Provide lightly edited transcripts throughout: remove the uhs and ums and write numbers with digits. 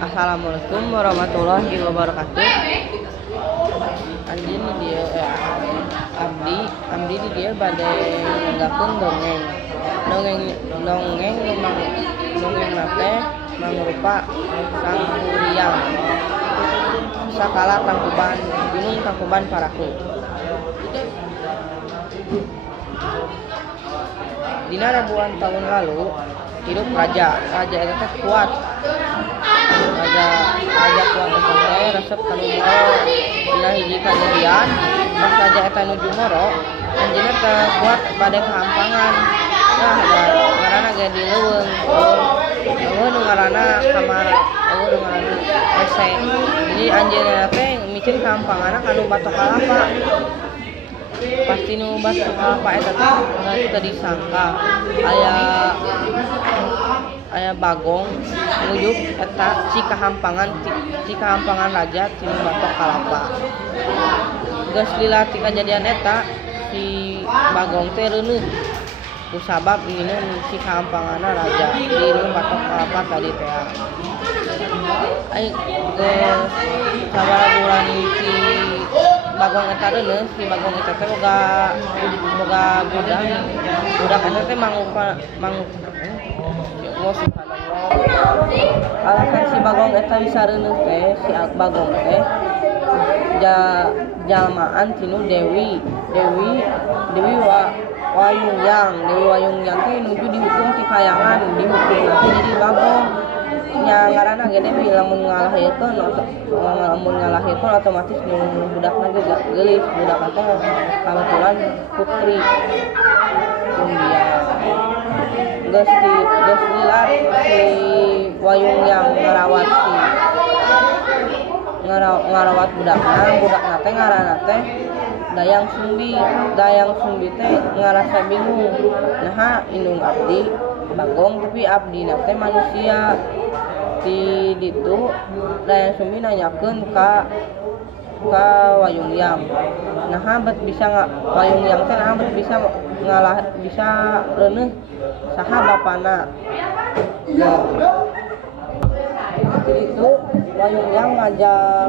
Assalamualaikum warahmatullahi wabarakatuh. Anjing di dia abdi di dia badai nganggakeun dongeng. Dongeng nate mangrupa sang Huriang. Sakala tangkuban gunung tangkuban parahu. Dina ribuan tahun lalu hidup raja eta kuat. Raja kuat teh resep kanu moro. Dina hiji kejadian pas raja eta nuju moro, anjeunna teh kuat bade kahampangan. Nah, ngaranna ge di leuweung. Leuweung nu ngaranna kamar, leuweung nu ngaranna WC. Jadi anjeunna teh micin kahampanganna kanu batok kalapa. Pasti nu batok kalapa eta teh teu disangka aya bagong ngujuk eta ci kahampangan raja tinu batok kalapa. Geus lila ti kajadian eta si bagong teh reuneuh kusabab nginum si kahampanganna raja di batok kalapa tadi teh. Ai geus sabaraha bulan si bagong eta reuneuh, si bagong eta teh boga budak eta teh mangupa alasan si bagong eta bisa reuneuh teh si bagong teh jalmaan tinu Dewi Wayungyang teh nuju dihukum ti kayangan, dihukum nanti jadi bagong nya ngaranna ge Dewi lamun ngalahirkeun otomatis nu budakna ge geulis, budakna teh kebetulan putri India. Geus lila si Wayungyang ngarawat budakna teh ngaranna teh Dayang Sumbi teh ngarasa bingung. Nah, indung abdi bagong tapi abdina teh manusia. Di ditu Dayang Sumbi nanyakeun ka Wayungyang. Nah, Wayungyang teh bisa reuneuh saha bapana. Itu Wayungyang ngajak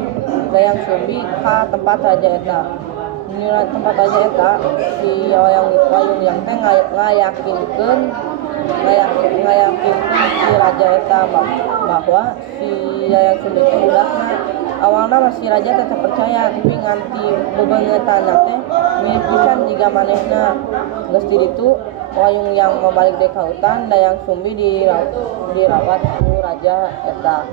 Dayang Sumbi ka tempat raja eta. Tempat raja eta si Wayungyang teh ngayakinkeun si raja eta bahwa si Dayang Sumbi teh budakna. Awalna masih raja teh percaya, tapi nganti bebeungeutana teh mirip pisan jiga manehna. Geus di ditu Wayungyang mabalik deui ka hutan, Dayang Sumbi dirawat ku raja eta.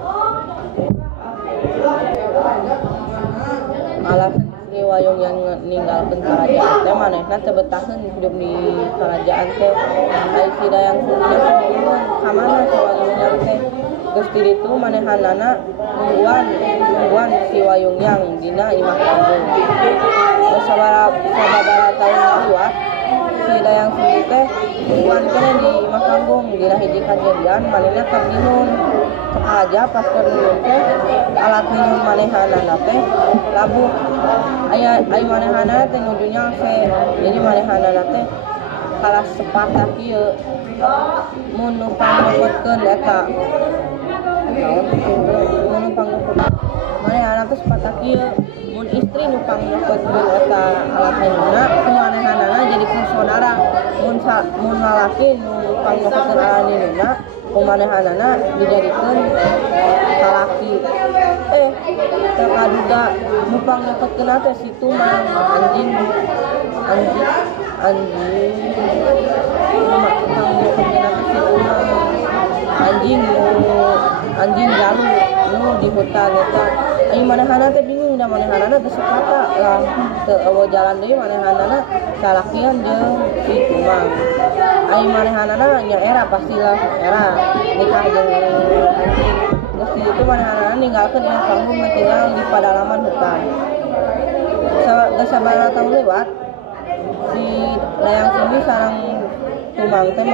Alasan si Wayungyang ninggalkeun karajaan teh manehna teu betaheun hidup di karajaan teh. Ai si Dayang Sumbi bingung ka mana si Wayungyang teh. Geus di ditu manehanana nungguan si Wayungyang dina imah panggung. Geus sababaraha taun lewat si Dayang Sumbi teh nungguan keneh di imah panggung. Dina hiji kajadian manehna keur minum. Aja pas keur minum teh alat minum manehanana teh labuh. Aya manehanana teh nujunya se. Jadi manehanana teh kalah sepatah kieu. Mun nu panglepetkeun eta manehana teh sepatah kieu. Mun istri nu panglepetkeun eta alat minumna kumanehanana jadi saudara. Mun lalaki nu panglepetkeun alat minumna kumanehanana dijadikeun salaki. Terkaduga nu panglepetkeun teh si Tumang anjing anjing jalu nu di hutan eta. Ai manehana teh bingung da manehanana geus sepata lah teu eueuh jalan deui manehanana salakian jeung si Tumang. Ai manehanana nya era pastilah era nikah jeung anjing. Geus di ditu manehanana ninggalkeun imah panggung tinggal di pedalaman hutan. Geus sabaraha taun lewat si Dayang Sumbi sareng Tumang teh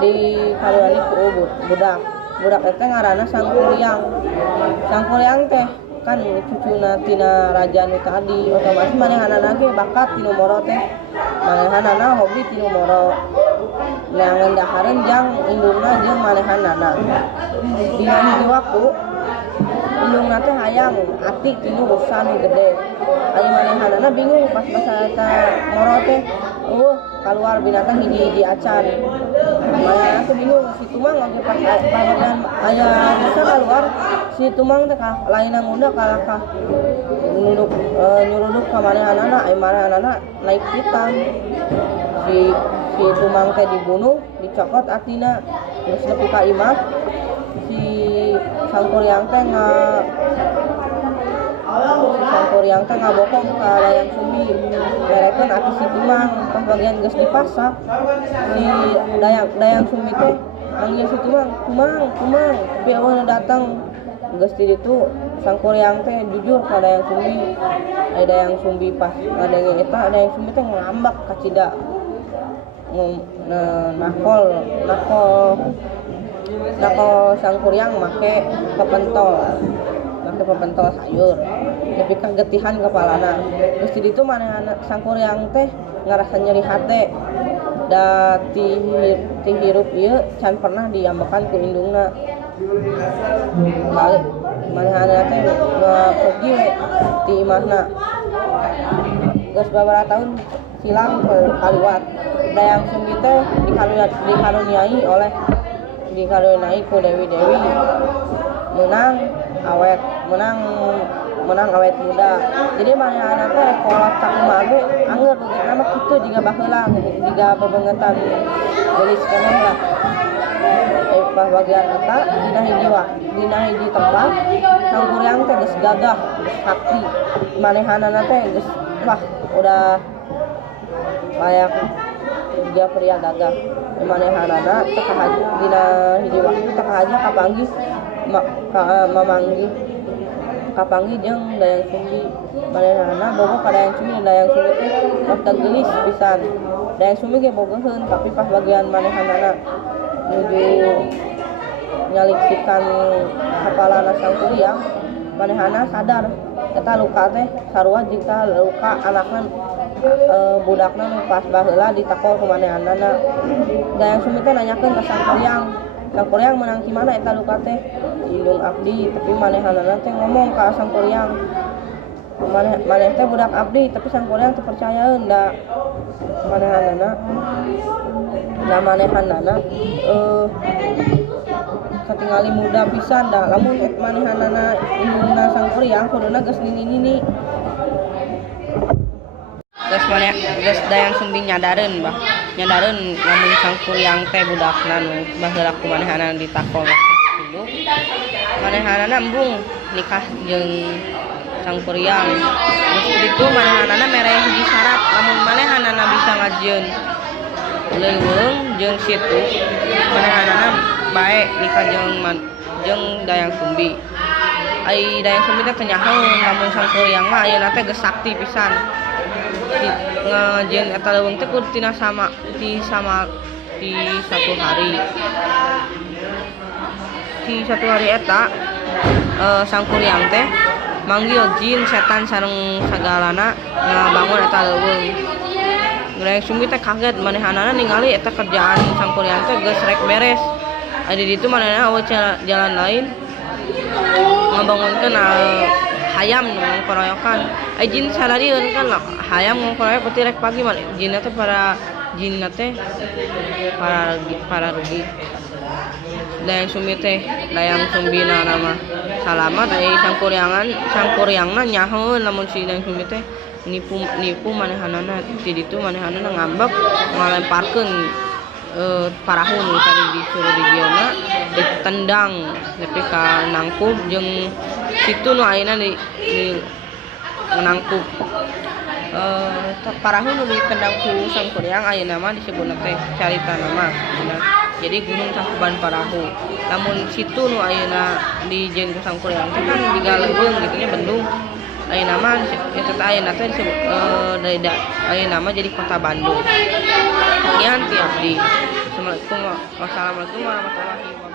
dikaluani ku budak eta ngaranna Sang Huriang teh kan cucuna tina raja nu tadi, otomatis manehanana ge bakat tinu moro teh. Manehanana hobi tinu moro. Neangan dahareun jang indungna jeung manehanana. Dina hiji waktu indungna teh hayang ati tilu usan gede. Ari manehanana bingung pas eta moro teh keluar binatang hiji-hiji acan. Mana teh bingung si Tumang oge pas bagian aya bisa keluar si Tumang teh lain ngunda ka nyuruduk ka manehanana ai manehanana naik hitam. Si Tumang teh dibunuh, dicokot atina, terus nepi ka imah si Sangkuriang teh ngabokong ka Dayang Sumbi merekeun ati si Tumang pas bagian geus dipasak si Dayang Sumbi teh manggil si Tumang tapi awalnya datang geus di ditu Sangkuriang teh jujur ka Dayang Sumbi. Dayang Sumbi pas ngadenge eta Dayang Sumbi teh ngambak ka cida nakol Sangkuriang make kepentol sayur tapi kegetihan kepalana terus di ditu manehna Sangkuriang teh ngarasa nyeri hate da ti hirup ieu can pernah diambekan ku indungna balik manehna teh pergi we ti imahna geus babaraha tahun silang kaliwat Dayang Sumbi teh dikaruniai ku dewi-dewi menang awet muda. Jadi manehna teh kolot cakumaha ge angger begitu mah kitu jiga baheula jiga bebengetan geulis keneh lah. Pas bagian eta dina hiji tempat Sangkuriang teh geus gagah, geus sakti. Manehanana teh geus udah layak juga pria gagah. Manehanana teh dina hiji waktu teh kahaja kapanggih kapanggih jeung Dayang Sumbi. Manehanana boga ka Dayang Sumbi, Dayang Sumbi teh rada geulis pisan. Dayang Sumbi ge bogoheun tapi pas bagian manehanana nuju nyaliksikan kepalana Sangkuriang manehana sadar eta luka teh sarua jika luka anakna budakna nu pas baheula ditakol ku manehanana. Dayang Sumbi teh nanyakeun ka Sangkuriang menang di mana eta luka teh indung abdi tapi manehanana teh ngomong ka Sangkuriang maneh teh budak abdi tapi Sangkuriang teh percayaeun da manehanana katingali muda pisan da lamun manehanana indungna Sangkuriang kuduna geus nini geus Dayang Sumbi nyadareun lamun Sangkuriang teh budakna nu baheula ku manehanana ditakol dulu manehanana embung nikah jeung Sangkuriang. Terus kitu manehanana mere hiji syarat lamun manehanana bisa ngajieun leuweung jeung situ manehanana bae nikah jeung Dayang Sumbi. Ai Dayang Sumbi teh nyahoeun lamun Sangkuriang mah ayeuna teh geus sakti pisan. Ngajieun eta leuweung teh kudu tina di satu hari. Di satu hari eta Sangkuriang teh manggil jin setan sareng sagalana ngabangun eta leuweung. Dayang Sumbi teh kaget manehanana ningali eta kerjaan Sangkuriang teh geus rek beres. Adi ditu manehna awewe jalan lain ngabangunkeun hayam nu ngkoroyokan. Jin saladieun kan hayam ngkoroyok peti rek pagi mah jinna teh para rugi. Dayang Sumbina nama salamat ai Sangkuriangna nyahoeun lamun si Dayang Sumbi teh nipu manehanana di ditu manehanana ngambek ngalemparkeun parahun tadi disuruh di diana ditendang nepi ka nangkup jeung situ nu ayeuna di nangkup parahun nu ditendang ku Sangkuriang ayeuna mah disebutna teh carita nama jadi gunung Tangkuban Parahu. Namun situ nu ayeuna di jeung ku Sangkuriang teh kan digaleuweung gitu nya bendung. Ayeuna mah eta teh ayeuna teh disebut ayeuna mah jadi kota Bandung. Sekian ti abdi. Assalamualaikum warahmatullahi wabarakatuh.